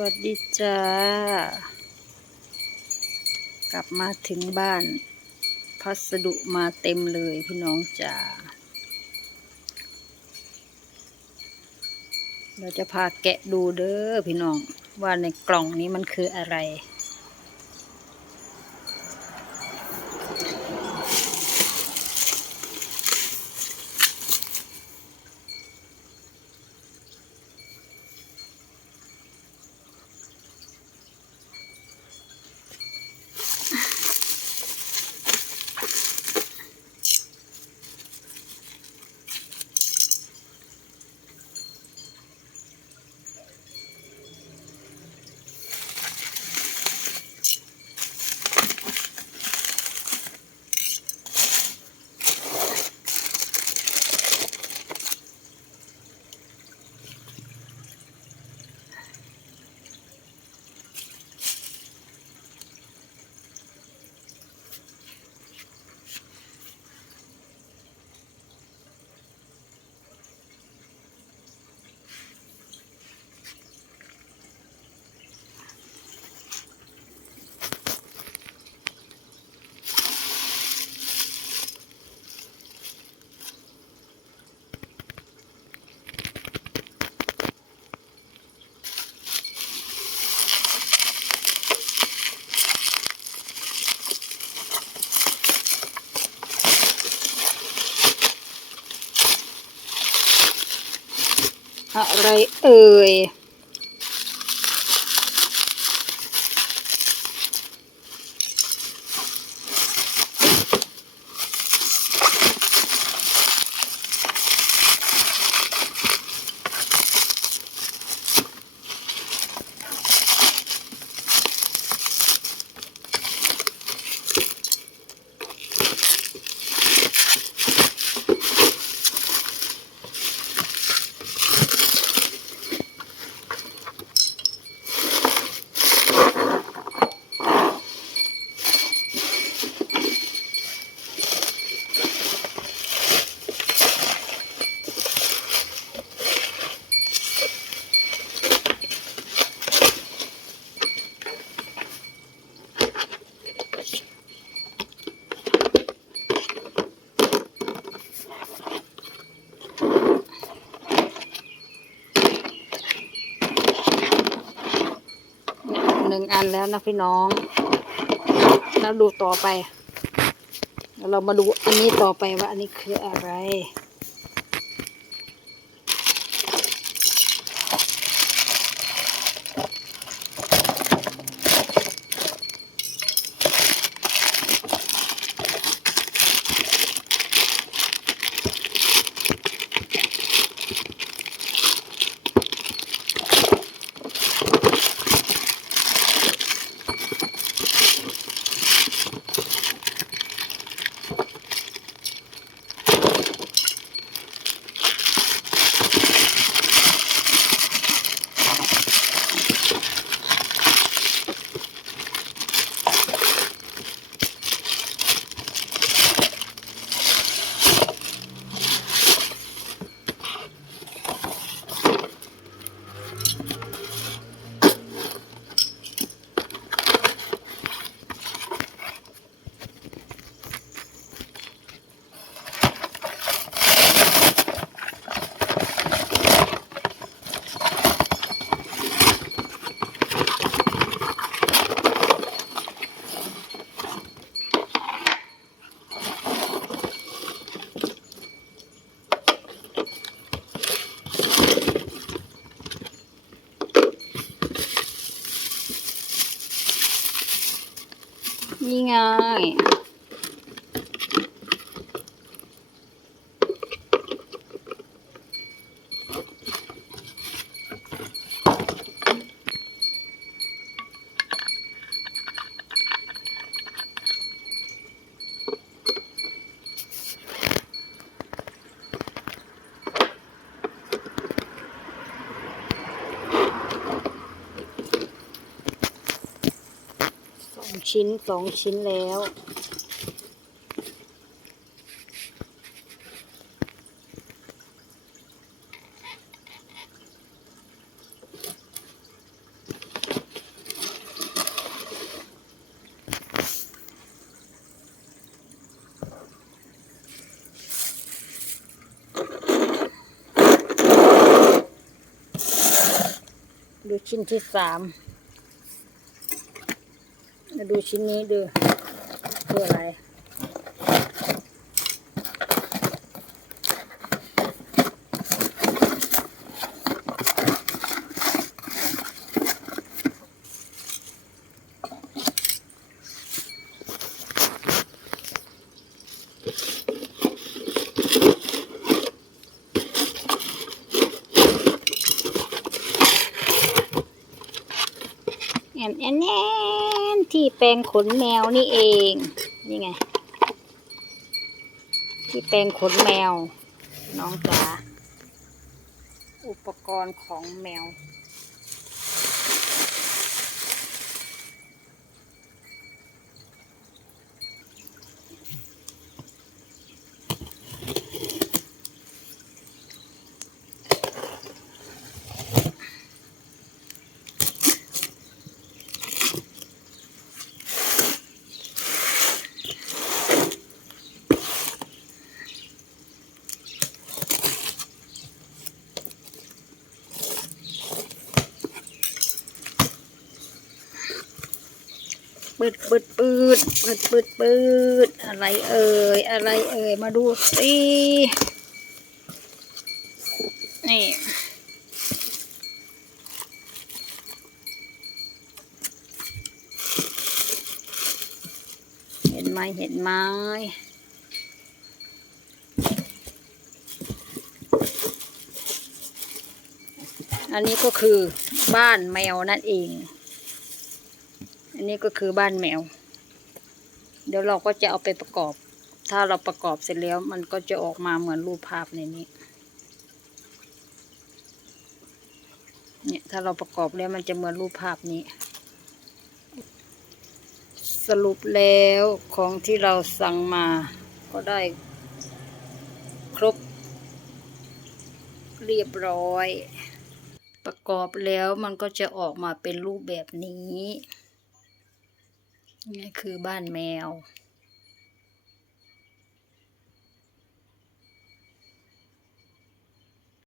วัสดีจ้า กลับมาถึงบ้าน พัสดุมาเต็มเลยพี่น้องจ้าเราจะพาแกะดูเด้อพี่น้อง ว่าในกล่องนี้มันคืออะไร อะไรเอ่ยันแล้วนะพี่น้อง แล้วดูต่อไปแล้วเรามาดูอันนี้ต่อไปว่าอันนี้คืออะไร นี่ไสองชิ้นสองชิ้นแล้ว ดูชิ้นที่สาม มาดูชิ้นนี้ดูคืออะไร แอนแอนแอนที่แปลงขนแมวนี่เองนี่ไง ที่แปลงขนแมว น้องจ๋าอุปกรณ์ของแมว ปืดปืดปืดปืดปืดปืดอะไรเอ่ยอะไรเอ่ยมาดูสินี่เห็นไหมเห็นไหมอันนี้ก็คือบ้านแมวนั่นเอง อันนี้ก็คือบ้านแมว เดี๋ยวเราก็จะเอาไปประกอบ ถ้าเราประกอบเสร็จแล้วมันก็จะออกมาเหมือนรูปภาพในนี้ เนี่ยถ้าเราประกอบแล้วมันจะเหมือนรูปภาพนี้ สรุปแล้วของที่เราสั่งมาก็ได้ครบ เรียบร้อย ประกอบแล้วมันก็จะออกมาเป็นรูปแบบนี้ นี่คือบ้านแมว